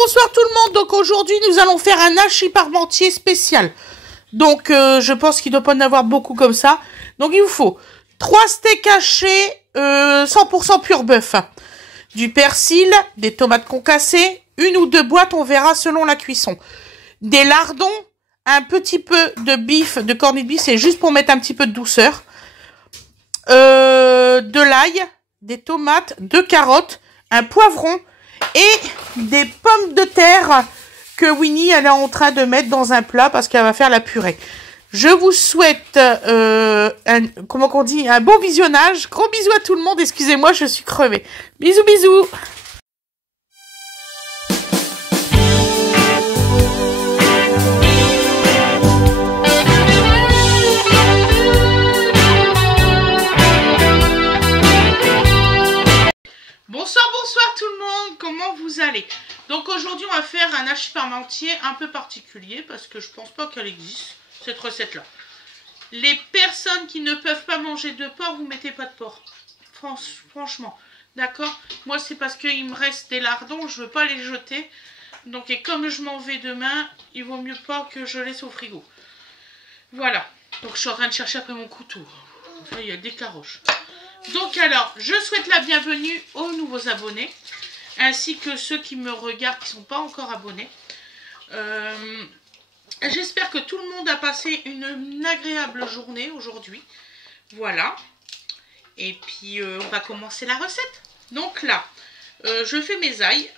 Bonsoir tout le monde. Donc aujourd'hui nous allons faire un hachis parmentier spécial. Donc je pense qu'il ne doit pas en avoir beaucoup comme ça. Donc il vous faut 3 steaks hachés 100% pur bœuf, du persil, des tomates concassées, 1 ou 2 boîtes, on verra selon la cuisson, des lardons, un petit peu de bif, de corned beef, c'est juste pour mettre un petit peu de douceur, de l'ail, des tomates, 2 carottes, un poivron et des pommes de terre que Winnie elle est en train de mettre dans un plat parce qu'elle va faire la purée. Je vous souhaite un bon visionnage. Gros bisous à tout le monde. Excusez-moi, je suis crevée. Bisous, bisous. Bonsoir tout le monde, comment vous allez? Donc aujourd'hui on va faire un hachis parmentier un peu particulier parce que je pense pas qu'elle existe, cette recette là. Les personnes qui ne peuvent pas manger de porc, vous mettez pas de porc. Franchement, d'accord? Moi c'est parce qu'il me reste des lardons, je veux pas les jeter. Donc et comme je m'en vais demain, il vaut mieux pas que je laisse au frigo. Voilà, donc je suis en train de chercher après mon couteau. Là, il y a des caroches. Donc alors, je souhaite la bienvenue aux nouveaux abonnés, ainsi que ceux qui me regardent qui ne sont pas encore abonnés. J'espère que tout le monde a passé une agréable journée aujourd'hui. Voilà. Et puis, on va commencer la recette. Donc là, je fais mes ails.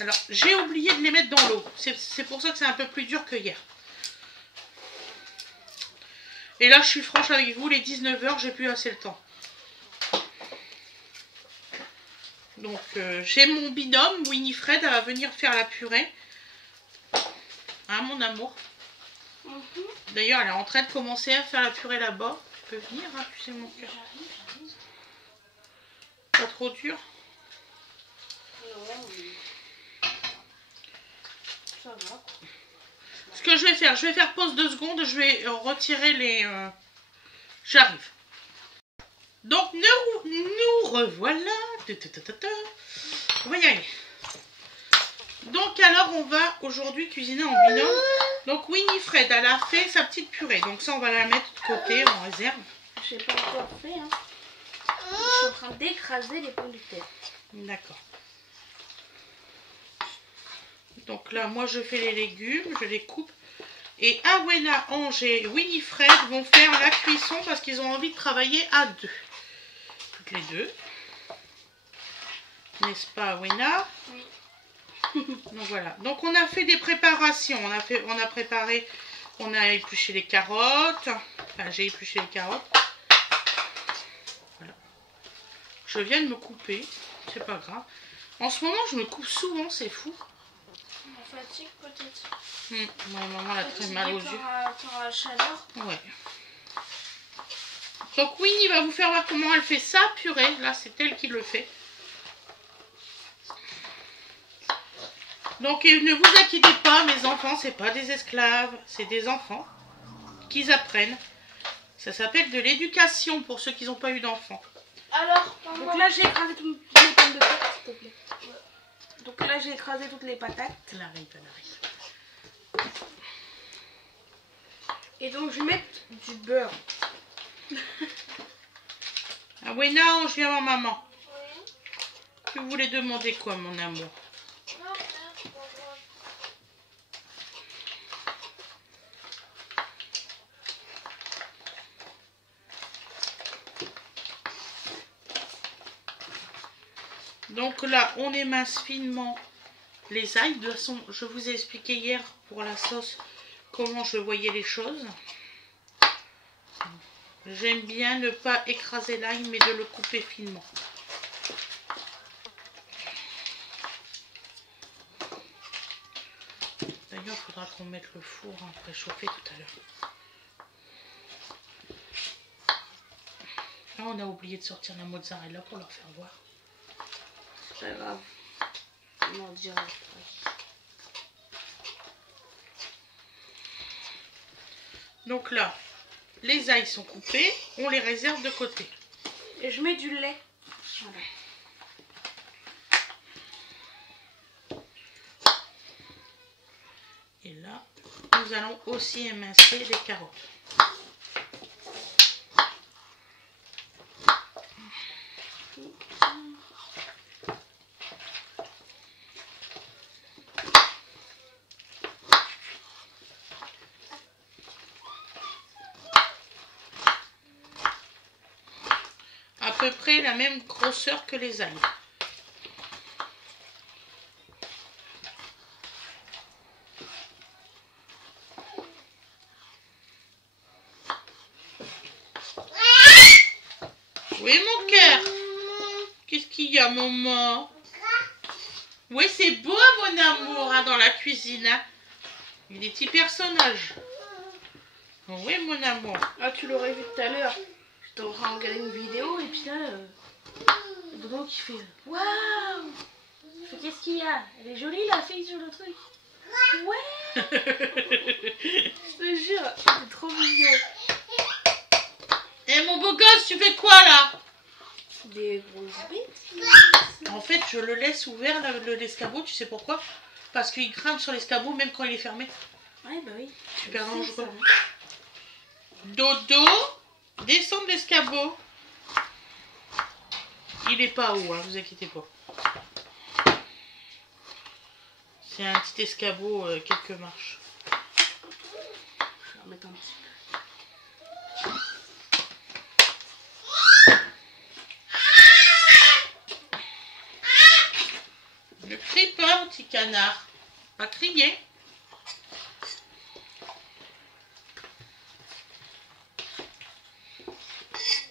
Alors, j'ai oublié de les mettre dans l'eau. C'est pour ça que c'est un peu plus dur que hier. Et là, je suis franche avec vous, les 19 h, j'ai plus assez le temps. Donc j'ai mon binôme, Winifred, elle va venir faire la purée. Hein mon amour? D'ailleurs elle est en train de commencer à faire la purée là-bas. Tu peux venir, hein, tu sais mon cœur. Pas trop dur? Ça va. Ce que je vais faire pause 2 secondes, je vais retirer les... J'arrive. Donc nous revoilà. On va y aller. Donc alors on va aujourd'hui cuisiner en binôme. Donc Winifred elle a fait sa petite purée. Donc ça on va la mettre de côté en réserve. Je n'ai pas encore fait. Hein. Je suis en train d'écraser les pommes de terre. D'accord. Donc là moi je fais les légumes, je les coupe. Et Awena, Ange et Winifred vont faire la cuisson parce qu'ils ont envie de travailler à deux. Toutes les deux. N'est-ce pas, Awena? Oui. Donc voilà. Donc on a fait des préparations. On a épluché les carottes. Enfin, j'ai épluché les carottes. Voilà. Je viens de me couper. C'est pas grave. En ce moment, je me coupe souvent, c'est fou. On fatigue peut-être. Ma maman a très mal aux yeux. Par la chaleur. Ouais. Donc Winnie va vous faire voir comment elle fait sa purée. Là, c'est elle qui le fait. Donc ne vous inquiétez pas, mes enfants, c'est pas des esclaves, c'est des enfants qui apprennent. Ça s'appelle de l'éducation pour ceux qui n'ont pas eu d'enfants. Alors, donc là j'ai écrasé toutes les pommes de terre, s'il te plaît. Donc là j'ai écrasé toutes les patates. Elle arrive. Et donc je vais mettre du beurre. Ah oui, non, je viens voir maman. Oui. Tu voulais demander quoi, mon amour? Donc là, on émince finement les ails. De toute façon, je vous ai expliqué hier pour la sauce comment je voyais les choses. J'aime bien ne pas écraser l'ail, mais de le couper finement. D'ailleurs, il faudra qu'on mette le four à préchauffer tout à l'heure. Là, on a oublié de sortir la mozzarella pour leur faire voir. C'est pas grave. On en dira après. Donc là, les ails sont coupés, on les réserve de côté. Et je mets du lait. Voilà. Et là, nous allons aussi émincer les carottes. À peu près la même grosseur que les ails. Oui, mon cœur. Qu'est-ce qu'il y a, maman? Oui, c'est beau, mon amour, hein, dans la cuisine. Hein. Il y a des petits personnages. Oui, mon amour. Ah, tu l'aurais vu tout à l'heure. J'étais en train de regarder une vidéo et puis là, Dodo qui fait waouh! Qu'est-ce qu'il y a? Elle est jolie la fille sur le truc. Ouais! Je te jure, c'est trop mignon. Eh, mon beau gosse, tu fais quoi là? Des grosses bêtises. En fait, je le laisse ouvert l'escabeau, tu sais pourquoi? Parce qu'il grimpe sur l'escabeau même quand il est fermé. Ouais, bah oui. Super dangereux. Dodo, descends de l'escabeau. Il est pas haut, hein, vous inquiétez pas. C'est un petit escabeau, quelques marches. Je vais remettre un petit peu. Ne crie pas, petit canard. Pas crier.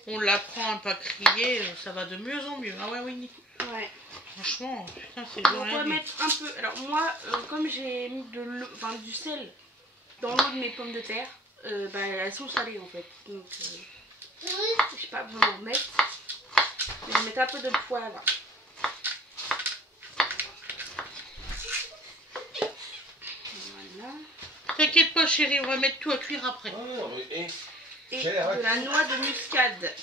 On l'apprend à pas crier, ça va de mieux en mieux. Ah ouais, oui. Ouais. Franchement, putain, c'est Donc on va mettre un peu. Alors moi, comme j'ai mis de l'eau, enfin du sel dans l'eau de mes pommes de terre, bah, elles sont salées en fait. Donc j'ai pas besoin d'en mettre. Je vais mettre un peu de poivre. Voilà. T'inquiète pas, chérie, on va mettre tout à cuire après. Et de la noix de muscade.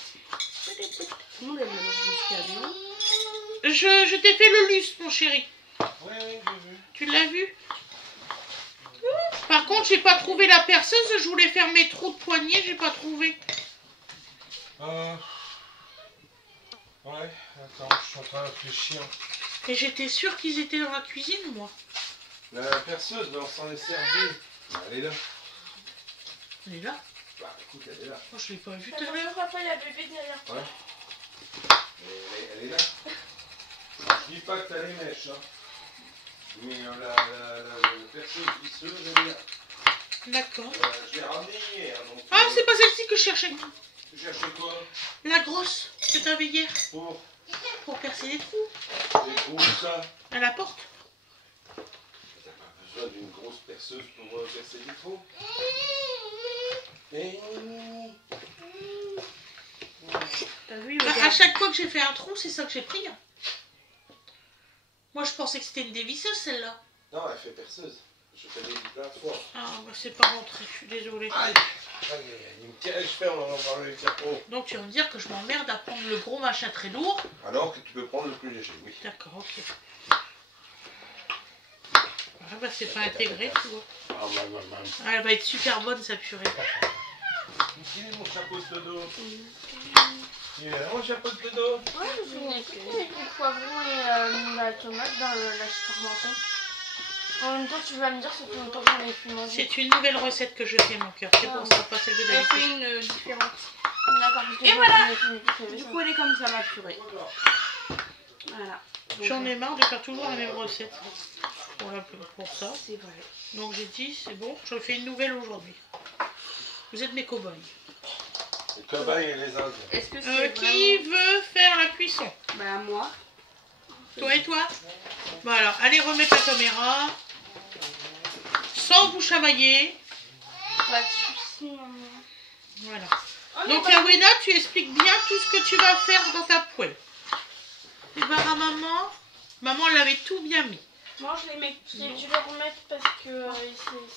Tout le monde aime la noix de muscade, non? Je t'ai fait le lustre, mon chéri. Oui, j'ai vu. Tu l'as vu? Par contre, j'ai pas trouvé la perceuse. Je voulais faire mes trous de poignée, j'ai pas trouvé. Ouais, attends, je suis en train de réfléchir. Et j'étais sûre qu'ils étaient dans la cuisine, moi. La perceuse, on s'en est servi. Elle est là. Elle est là? Bah écoute, elle est là. Oh, je l'ai pas vue tout à l'heure. Papa, il y a bébé derrière. Ouais. Elle est là. Je dis pas que t'as les mèches, hein. Mais la perceuse visseuse, elle est là. D'accord. Je l'ai ramenée hier. Donc, Ah, c'est pas celle-ci que je cherchais. tu cherchais quoi? La grosse que t'avais hier. Pour percer les trous. Et où ça? À la porte. T'as pas besoin d'une grosse perceuse pour percer des trous? Et... T'as vu, Bah, à chaque fois que j'ai fait un trou, c'est ça que j'ai pris. Moi, je pensais que c'était une dévisseuse, celle-là. Non, elle fait perceuse. Je te l'ai dit plein de fois. Ah, bah, c'est pas rentré, je suis désolée. Aïe, il me tient les cheveux, on va voir le capot. Donc, tu vas me dire que je m'emmerde à prendre le gros machin très lourd. Alors que tu peux prendre le plus léger, oui. D'accord, ok. Ah, bah, c'est pas intégré, tu vois. Ah, elle va être super bonne, sa purée. Il est mon chapeau de dodo. Il est là, mon chapeau de dodo. Ouais, je vais mettre du poivron et la tomate dans la fermentation. En même temps, tu vas me dire, c'est plus longtemps que j'en ai pu manger. C'est une nouvelle recette que je fais, mon cœur. C'est pour ça, pas celle de Elle d'habitude. fait une différente. D'accord. Et voilà. Du coup, elle est comme ça, ma purée. Voilà. J'en ai marre de faire toujours la même recette. Pour ça. C'est vrai. Donc j'ai dit, c'est bon, je fais une nouvelle aujourd'hui. Vous êtes mes cow-boys. Les cobayes et les Indiens. Est-ce que c'est Qui veut faire la cuisson? Bah, moi. Toi et toi? Bon alors, allez remettre la caméra. Sans vous chamailler. Pas de soucis, maman. Voilà. Oh, Donc Awena, tu expliques bien tout ce que tu vas faire dans ta poêle. Tu verras maman. Maman l'avait tout bien mis. Moi, je les mets. Je vais remettre parce que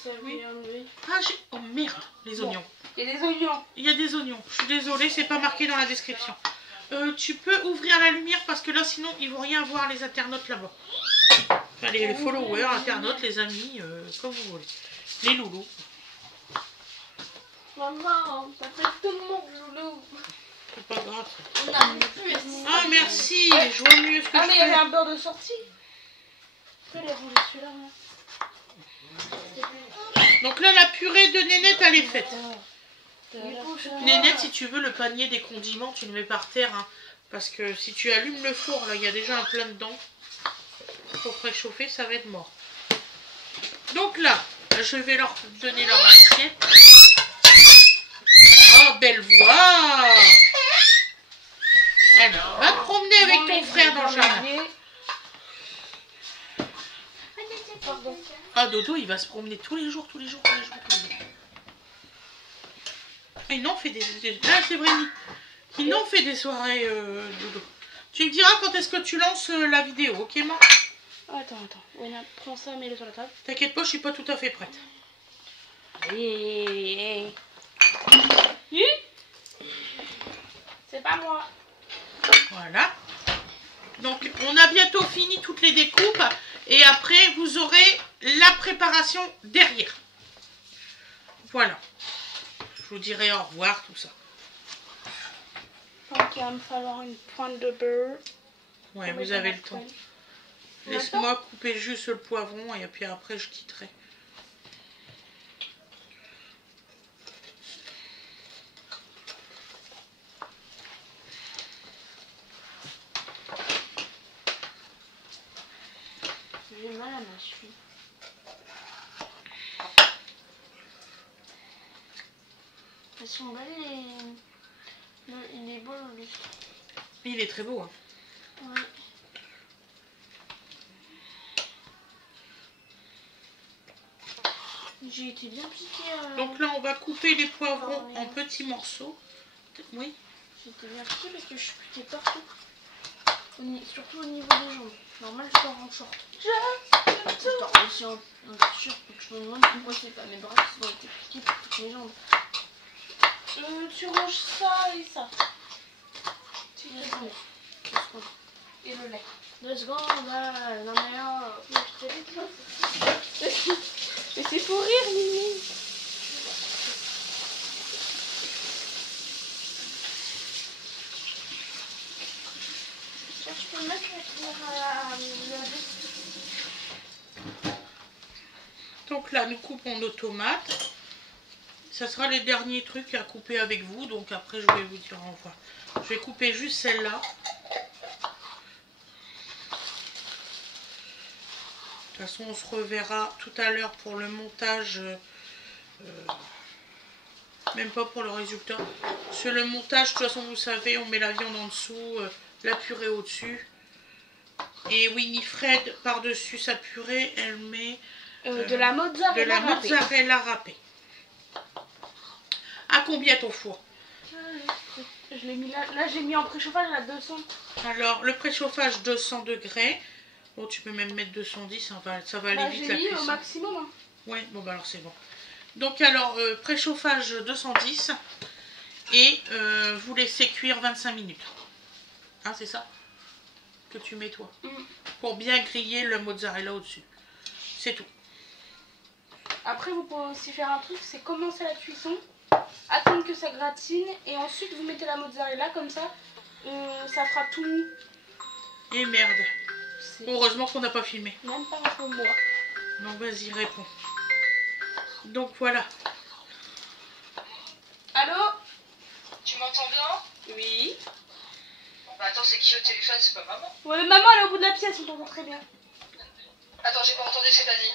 c'est Oui. enlevé. Ah, oh merde, les oignons. Il y a des oignons. Il y a des oignons. Je suis désolée, c'est pas marqué dans la description. Tu peux ouvrir la lumière parce que là, sinon, ils vont rien voir les internautes là-bas. Enfin, les followers, internautes, les amis, comme vous voulez. Les loulous. Maman, ça fait tout le monde, loulou. C'est pas grave. On n'arrive plus à se... Ah merci, je vois mieux ce que Ah, je mais il y avait fais. un beurre de sortie. Je vais les ranger celui-là. Donc là, la purée de Nénette, elle est faite. Là. Nénette, si tu veux le panier des condiments, tu le mets par terre. Hein, parce que si tu allumes le four, là, il y a déjà un plein dedans. Pour préchauffer, ça va être mort. Donc là, je vais leur donner leur assiette. Oh, belle voix! Alors, va te promener avec ton frère dans le jardin. Ah, Dodo, il va se promener tous les jours. Et il en fait des... Ah, c'est vrai, il en fait des soirées, Dodo. Tu me diras quand est-ce que tu lances la vidéo, ok, maman? Attends. Wena, prends ça, mets-le sur la table. T'inquiète pas, je suis pas tout à fait prête. C'est pas moi. Voilà. Donc, on a bientôt fini toutes les découpes. Et après, vous aurez la préparation derrière. Voilà. Je vous dirai au revoir, tout ça. Donc, il va me falloir une pointe de beurre. Ouais, vous avez le temps. Laisse-moi couper juste le poivron et puis après, je quitterai. J'ai mal à ma cheville. Elles sont belles il est beau le lustre. Il est très beau, hein. Ouais. J'ai été bien piquée. Donc là, on va couper les poivrons en petits morceaux. Oui. J'ai été bien piquée parce que je suis piquée partout. Surtout au niveau des jambes. Normal, je dors en short. Je dors aussi en t-shirt. Donc je me demande pourquoi c'est pas mes bras qui ont été piqués pour toutes mes jambes. Tu ranges ça et ça. Et le lait. 2 secondes, non mais je te l'ai dit. Mais c'est pour rire, Mimi. Je peux mettre Donc là, nous coupons nos tomates. Ça sera les derniers trucs à couper avec vous. Donc après, je vais vous dire au revoir. Je vais couper juste celle-là. De toute façon, on se reverra tout à l'heure pour le montage. Même pas pour le résultat. Sur le montage, de toute façon, vous savez, on met la viande en dessous, la purée au-dessus. Et Winifred, par-dessus sa purée, elle met de la mozzarella râpée. À combien ton four? Je l'ai mis là. Là, j'ai mis en préchauffage à 200. Alors, le préchauffage 200 degrés. Bon, tu peux même mettre 210, ça va aller vite la cuisson. J'ai mis au maximum. Hein. Ouais, bon, bah alors c'est bon. Donc, alors, préchauffage 210. Et vous laissez cuire 25 minutes. Hein, c'est ça que tu mets, toi? Pour bien griller le mozzarella au-dessus. C'est tout. Après, vous pouvez aussi faire un truc, c'est commencer la cuisson, attendre que ça gratine, et ensuite vous mettez la mozzarella, comme ça, ça fera tout mou. Et merde. Heureusement qu'on n'a pas filmé. Même pas un peu moi. Donc vas-y, réponds. Donc voilà. Allô? Tu m'entends bien? Oui. Bon, bah attends, c'est qui au téléphone? C'est pas maman? Ouais, maman elle est au bout de la pièce, on t'entend très bien. Attends, j'ai pas entendu ce que t'as dit.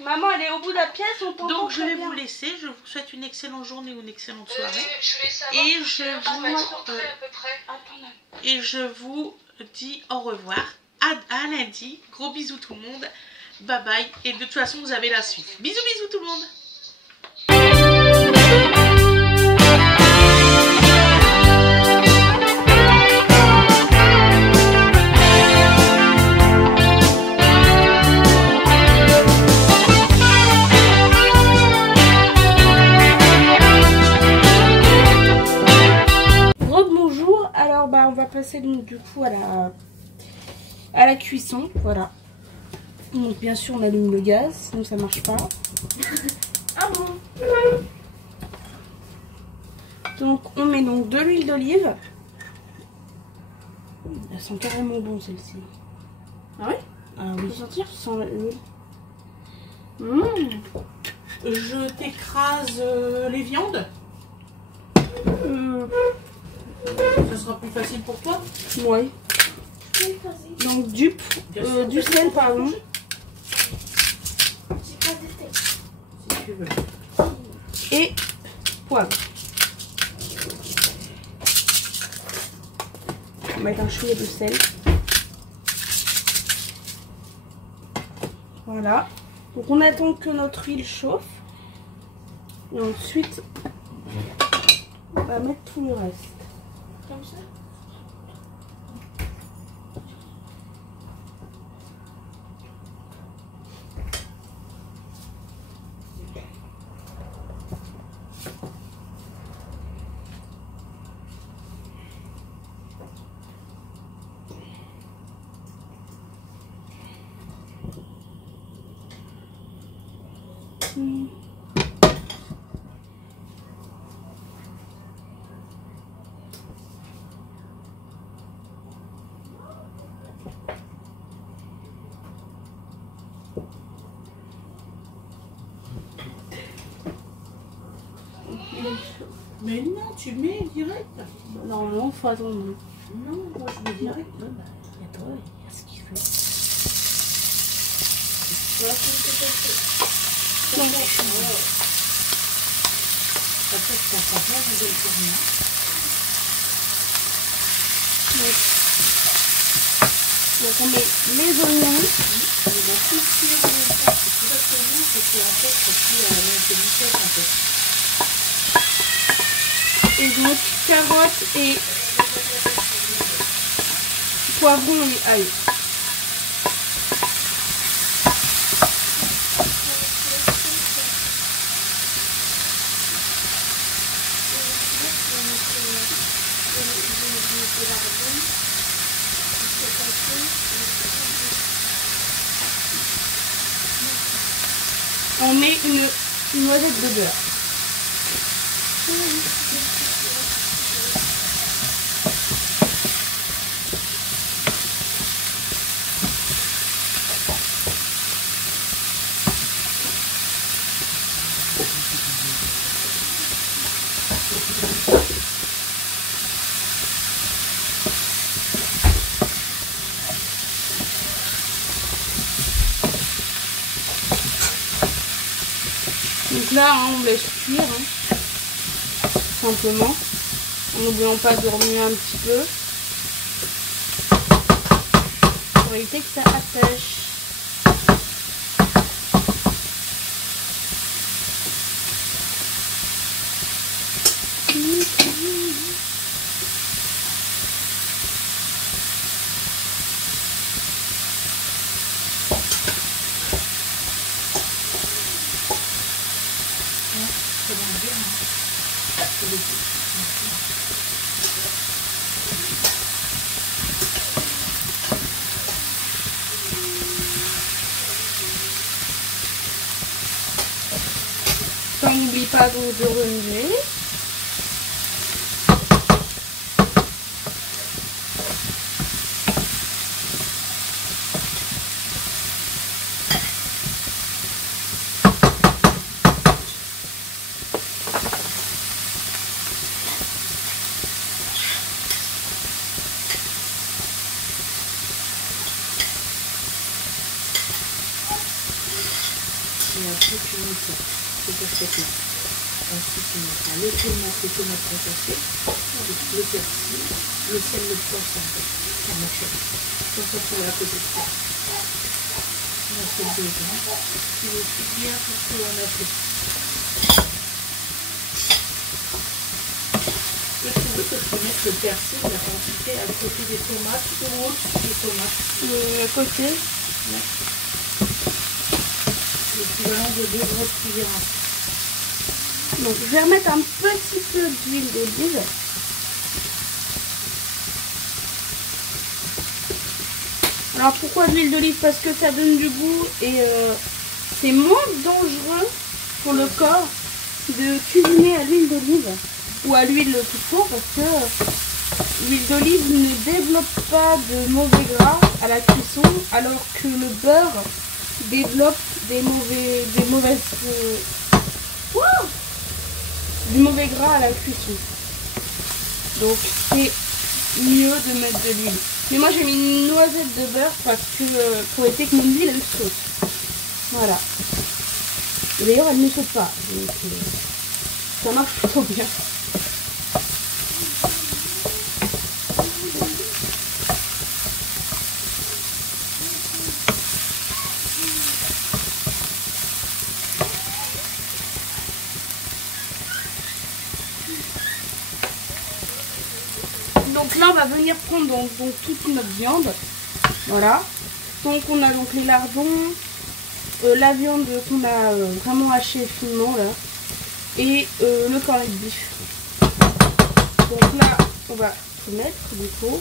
Maman elle est au bout de la pièce, on t'entend Donc je très vais bien. vous laisser. Je vous souhaite une excellente journée ou une excellente soirée. Je voulais savoir. Et je vais être rentrée à peu près. Attends là. Et je vous dis au revoir. À lundi. Gros bisous tout le monde. Bye bye. Et de toute façon, vous avez la suite. Bisous, bisous tout le monde. Rebonjour. Alors bah on va passer donc du coup à la cuisson. Voilà. Donc bien sûr on allume le gaz, sinon ça marche pas. Ah bon? Donc on met donc de l'huile d'olive. Elle sent carrément bon celle-ci. Ah oui? Ah oui. Faut sentir? Je sens l'huile. Je t'écrase les viandes. Ça sera plus facile pour toi. Ouais. Donc du sel pardon. Si tu veux. Et poivre. On va mettre un chouïa de sel. Voilà. Donc on attend que notre huile chauffe. Et ensuite, on va mettre tout le reste. Comme ça. Mais non, tu mets direct. Normalement, il faut attendre. Non, moi je mets direct. Il y a toi, il y a ce qu'il fait. Donc, après, je comprends pas, je vais le tourner. Donc on met les oignons. On va tout cuire en même temps. C'est tout à fait bien, parce qu'en fait, ça cuit à la même vitesse en fait. Et donc carottes et poivrons et ail. On met une noisette de beurre. Donc là, on laisse cuire, simplement, en n'oubliant pas de remuer un petit peu, pour éviter que ça assèche. On n'oublie pas donc de remuer. Et après, tu mets ça. C'est pour cette là. Ensuite, tu mets les tomates concassées, le persil, le sel, le poivre, ça marche. Comme ça, tu vas à côté de ça. On a fait dedans. Tu veux bien tout ce qu'on a fait. Et tu veux que je te mette le persil, la quantité à côté des tomates ou au-dessus des tomates? À côté. Ouais. L'équivalent de 2 grosses cuillères en soupe. Donc je vais remettre un petit peu d'huile d'olive. Alors pourquoi de l'huile d'olive? Parce que ça donne du goût et c'est moins dangereux pour le corps de cuisiner à l'huile d'olive ou à l'huile tout court, parce que l'huile d'olive ne développe pas de mauvais gras à la cuisson, alors que le beurre développe du mauvais gras à la cuisson. Donc c'est mieux de mettre de l'huile. Mais moi j'ai mis une noisette de beurre parce que pour éviter que mon huile elle saute. Voilà. D'ailleurs elle ne saute pas. Donc ça marche plutôt bien. Donc là on va venir prendre donc toute notre viande. Voilà. Donc on a donc les lardons, la viande qu'on a vraiment hachée finement là, et le cornet de bif. Donc là on va tout mettre du coup.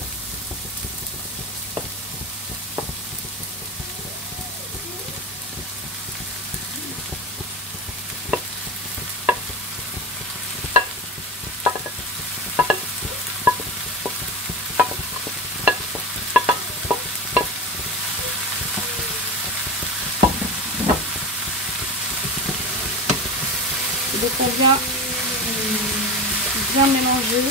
Donc on vient bien mélanger.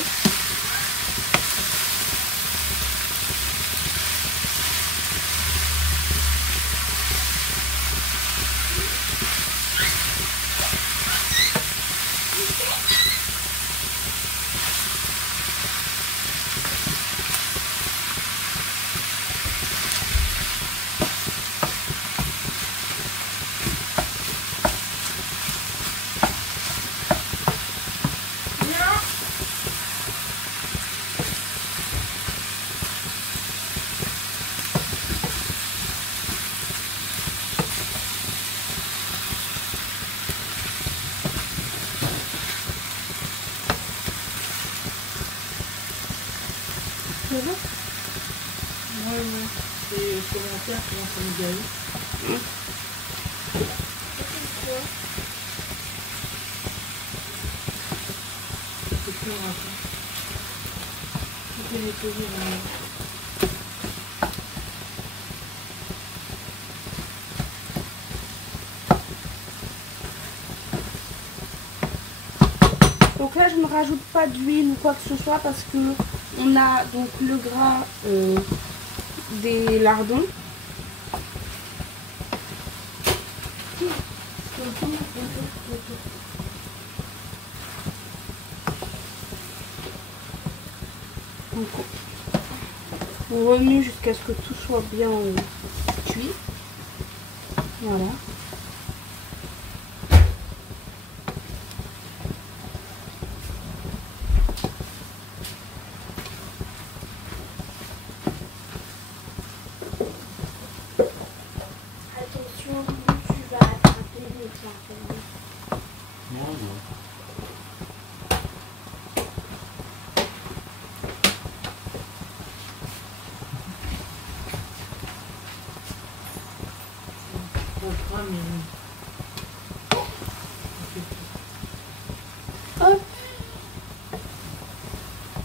Ouais, ouais. Les commentaires commencent à me galer. C'est plus grave. Je vais nettoyer vraiment. Donc là je ne rajoute pas d'huile ou quoi que ce soit parce que on a donc le gras des lardons. Donc on remue jusqu'à ce que tout soit bien cuit. Voilà. Attention, tu vas attraper les champignons. Hop.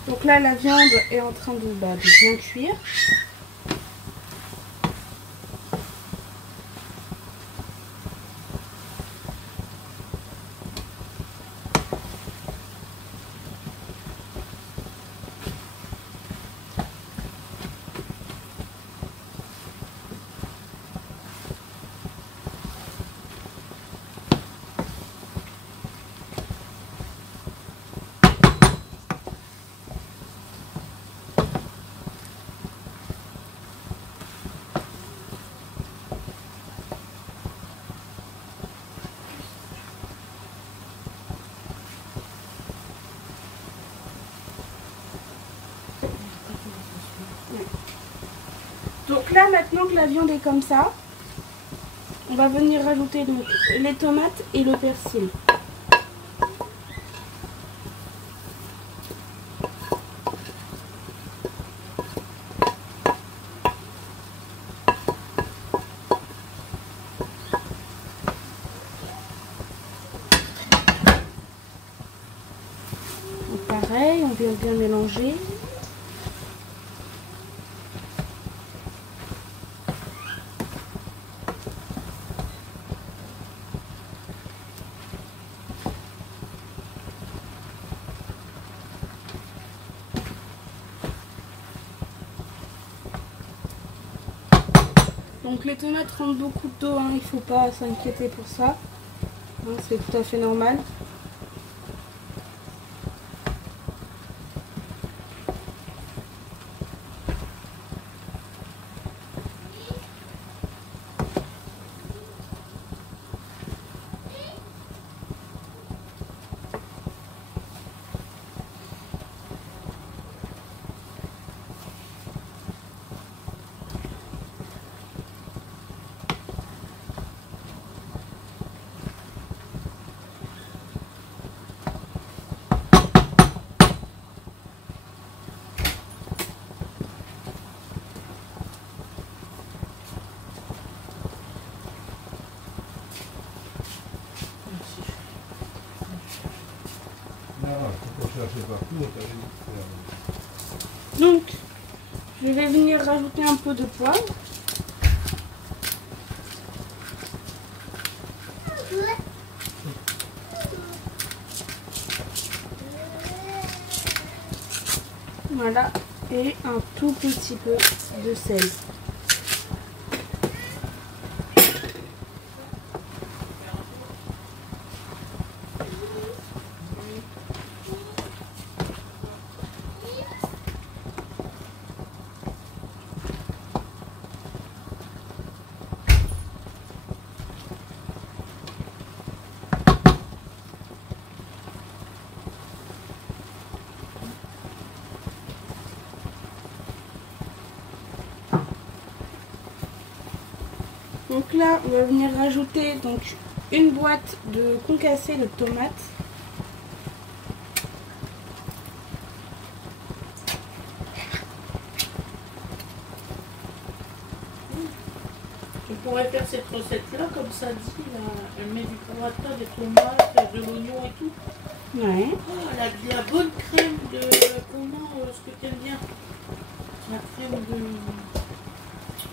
Donc là la viande est en train de bien cuire. Donc là maintenant que la viande est comme ça, on va venir rajouter donc les tomates et le persil. bien mélanger. Donc les tomates rendent beaucoup d'eau, hein, il ne faut pas s'inquiéter pour ça. Hein, c'est tout à fait normal. Donc, je vais venir rajouter un peu de poivre. Voilà, et un tout petit peu de sel. Donc là, on va venir rajouter donc une boîte de concassé de tomates. Tu pourrais faire cette recette-là, comme ça dit, là, elle met du burrata, des tomates, de l'oignon et tout. Ouais. Oh, la bonne crème de... Comment, ce que tu aimes bien? La crème de...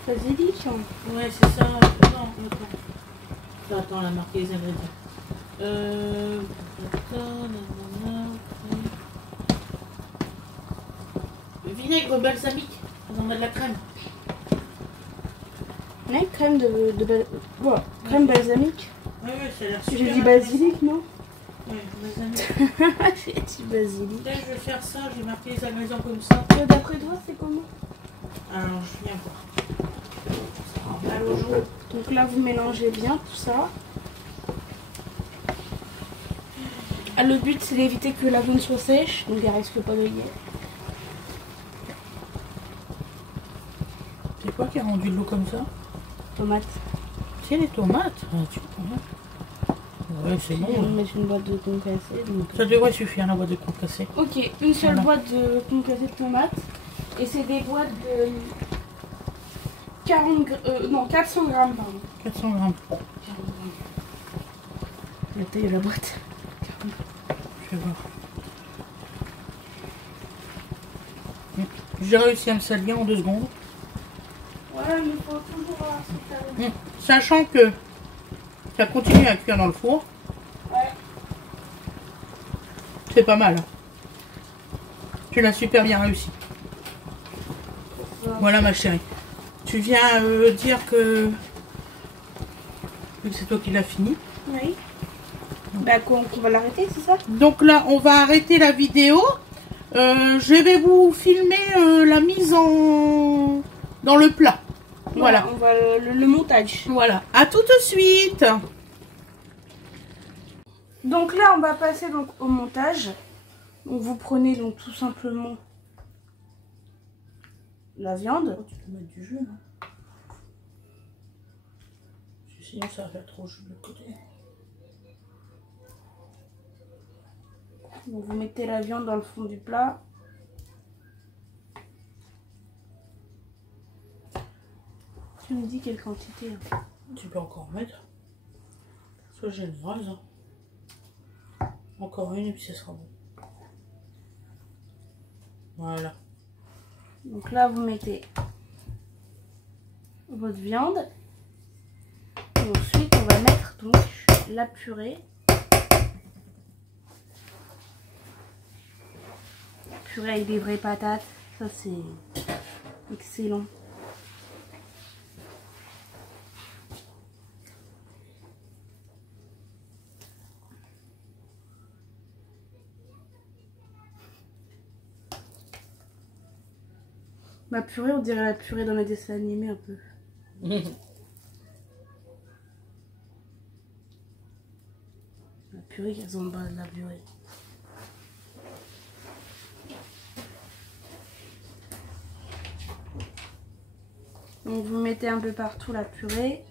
Basilic. Ouais, c'est ça. Non, attends. Attends, elle a marqué les ingrédients. Vinaigre balsamique. On en a de la crème. Ouais, crème voilà, crème balsamique. Ouais, ça a l'air super. J'ai dit basilic, non? Ouais, balsamique. J'ai dit basilic. Là, je vais faire ça, j'ai marqué les ingrédients comme ça. D'après toi, c'est comment? Alors, je viens voir. Alors, donc là, vous mélangez bien tout ça. Ah, le but, c'est d'éviter que la viande soit sèche, donc elle risque pas de griller. C'est quoi qui a rendu de l'eau comme ça? Tomate. C'est les tomates. Ah, tu vois. Ouais, c'est bon. On va mettre une boîte de concassé. Donc... Ça devrait suffire, la boîte de concassé. Ok, une seule Voilà. boîte de concassé de tomates. Et c'est des boîtes de 400 grammes, pardon. 400 grammes. 40 grammes. La taille de la boîte. Je vais voir. J'ai réussi à me salir en 2 secondes. Ouais, mais il faut toujours se faire. Sachant que ça continue à cuire dans le four. Ouais. C'est pas mal. Tu l'as super bien réussi. Voilà ma chérie. Tu viens dire que c'est toi qui l'as fini. Oui. Bah qu'on va l'arrêter, c'est ça? Donc là, on va arrêter la vidéo. Je vais vous filmer la mise dans le plat. Voilà. On va le montage. Voilà. À tout de suite. Donc là, on va passer donc au montage. Donc vous prenez donc tout simplement la viande. Tu peux mettre du jus, hein. Sinon ça va faire trop jus de l'autre côté. Donc vous mettez la viande dans le fond du plat. Tu me dis quelle quantité? Tu peux encore en mettre. Sois généreuse. Hein. Encore une et puis ce sera bon. Voilà. Donc là, vous mettez votre viande. Et ensuite, on va mettre donc la purée. Purée avec des vraies patates. Ça, c'est excellent. Ma purée, on dirait la purée dans les dessins animés un peu. La purée qu'elles ont en bas de la purée. Donc vous mettez un peu partout la purée.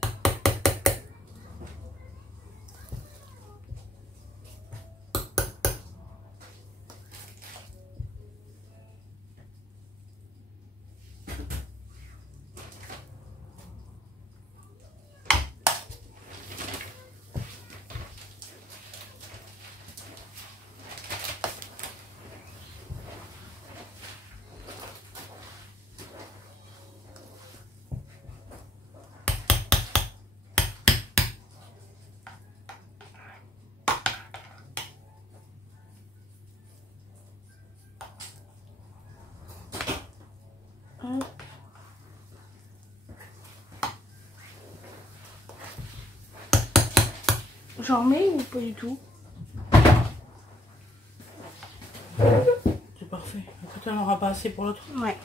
J'en mets ou pas du tout? C'est parfait. Peut-être on n'aura pas assez pour l'autre. Ouais.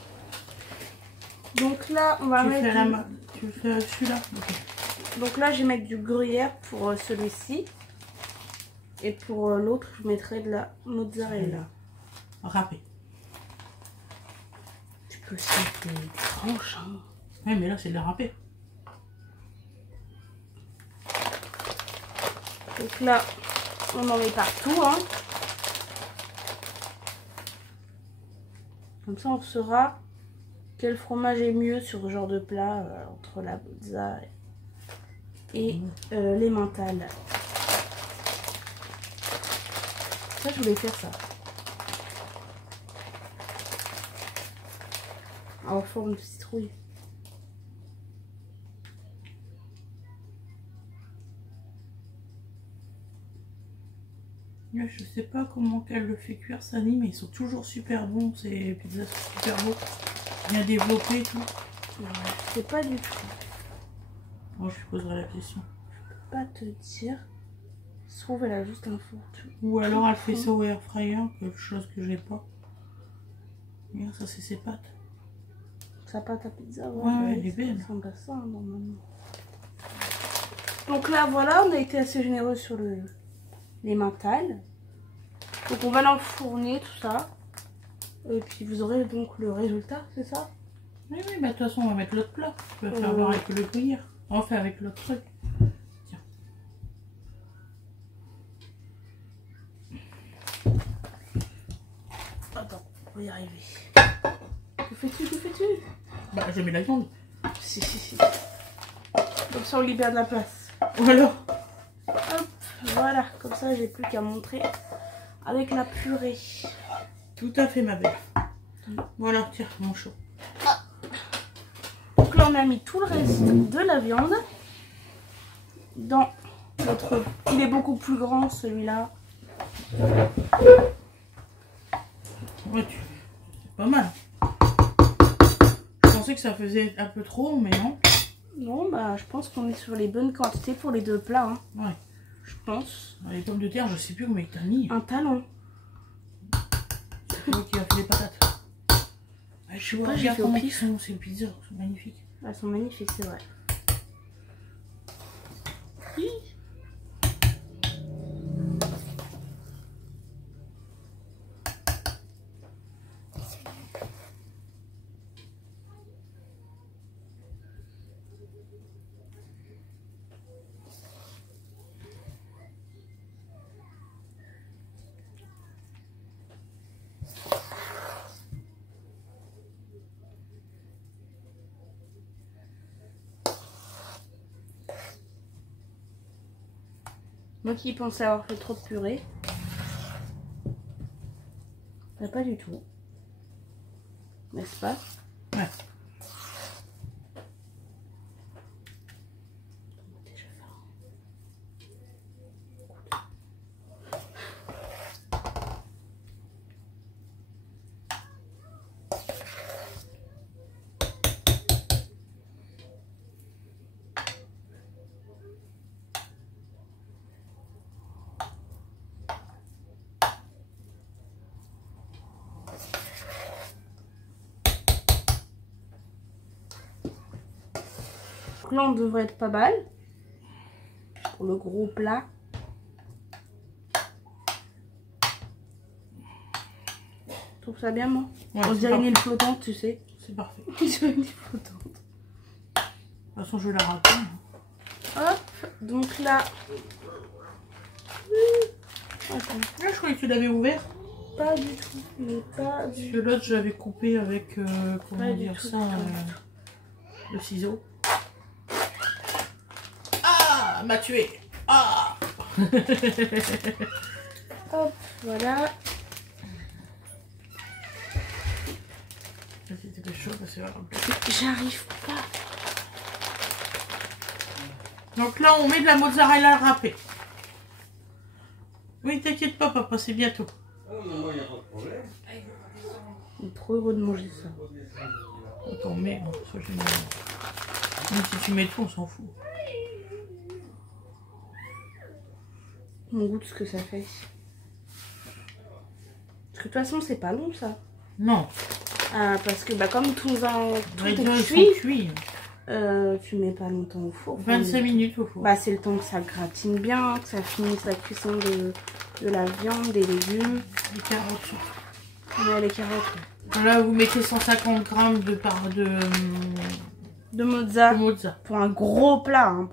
Donc là, on va mettre... Tu le fais celui-là. Okay. Donc là, je vais mettre du gruyère pour celui-ci. Et pour l'autre, je mettrai de la mozzarella. Râpé. Tu peux aussi mettre des tranches. Hein. Oui, mais là, c'est de la râpée. Donc là, on en met partout. Hein. Comme ça, on saura quel fromage est mieux sur ce genre de plat entre la mozza et l'emmental. Ça, je voulais faire ça. En forme de citrouille. Je sais pas comment qu'elle le fait cuire, Sani, mais ils sont toujours super bons. Ces pizzas sont super beaux. Bien développés et tout. Ouais, je sais pas du tout. Moi, je lui poserai la question. Je peux pas te dire. Se trouve, elle a juste un four. Ou alors elle fait ça au air fryer, quelque chose que j'ai pas. Regarde, ça c'est ses pâtes. Sa pâte à pizza, ouais, elle est belle. Ça ressemble à ça, normalement. Donc là, voilà, on a été assez généreux sur l'emmental. Donc on va l'enfourner, tout ça. Et puis vous aurez donc le résultat, c'est ça? Oui, mais de toute façon, on va mettre l'autre plat. Tu vas faire voir avec le gruyère. On fait avec l'autre truc. Tiens. Attends, on va y arriver. Que fais-tu? Que fais-tu? Bah, je mets la viande. Si. Comme ça, on libère de la place. Voilà. Hop, voilà. Comme ça, j'ai plus qu'à montrer avec la purée. Tout à fait, ma belle. Voilà, tiens, mon chaud. Donc là, on a mis tout le reste de la viande dans notre... Il est beaucoup plus grand, celui-là. Ouais, c'est pas mal. Je pensais que ça faisait un peu trop, mais non. Non, bah, je pense qu'on est sur les bonnes quantités pour les deux plats. Hein. Ouais. Je pense. Les pommes de terre, je sais plus combien t'as mis. Un talon. C'est toi qui as fait les patates. Ouais, je sais pas, j'ai fait au pif. C'est pizza, c'est magnifique. Elles sont magnifiques, c'est vrai. Moi qui pensais avoir fait trop de purée. Bah, pas du tout. n'est-ce pas? Ouais. Là, on devrait être pas mal pour le gros plat. Je trouve ça bien, moi. Ouais, On dirait une île flottante, tu sais. C'est parfait. On dirait une île flottante. De toute façon, je vais la rater. Hop, donc là. Attends, Là, je croyais que tu l'avais ouvert. pas du tout. Mais pas Parce du que l'autre, je l'avais coupé avec, comment Pas du dire tout, ça, du tout. le ciseau. Ah, m'a tué. Ah. Hop, voilà. C'était chaud parce que J'arrive pas. donc là, on met de la mozzarella râpée. Oui, t'inquiète pas, papa, c'est bientôt. Ah non, mais moi, il n'y a pas de problème. On est trop heureux de manger ça. Attends, mais bon, ça, j'ai mis. Même si tu mets tout, on s'en fout. On goûte ce que ça fait. Parce que de toute façon, c'est pas long ça. Non, Ah, parce que bah, comme tout les est ingrédients, ils sont cuit, cuits. tu mets pas longtemps au four. 25 minutes au four. Bah, c'est le temps que ça gratine bien, que ça finisse la cuisson de la viande, des légumes. Les carottes surtout. Ouais, les carottes. Ouais. Là, vous mettez 150 grammes de De mozza. mozza. Pour un gros plat. Hein,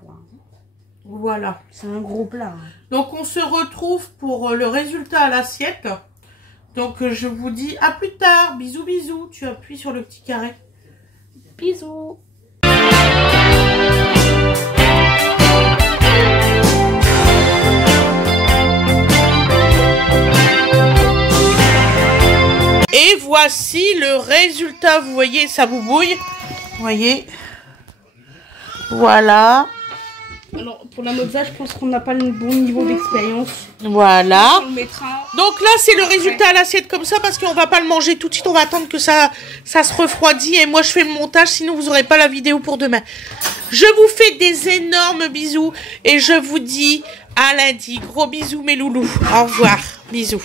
Voilà. c'est un gros plat. Hein. Donc, on se retrouve pour le résultat à l'assiette. Donc, je vous dis à plus tard. Bisous, bisous. Tu appuies sur le petit carré. Bisous. Et voici le résultat. Vous voyez, ça bouille. Vous voyez. Voilà. Alors, pour la mozza, je pense qu'on n'a pas le bon niveau d'expérience. Voilà. On le mettra. Donc là, c'est le résultat à l'assiette comme ça parce qu'on va pas le manger tout de suite. On va attendre que ça se refroidit. Et moi, je fais le montage. Sinon, vous n'aurez pas la vidéo pour demain. Je vous fais des énormes bisous. Et je vous dis à lundi. Gros bisous, mes loulous. Au revoir. Bisous.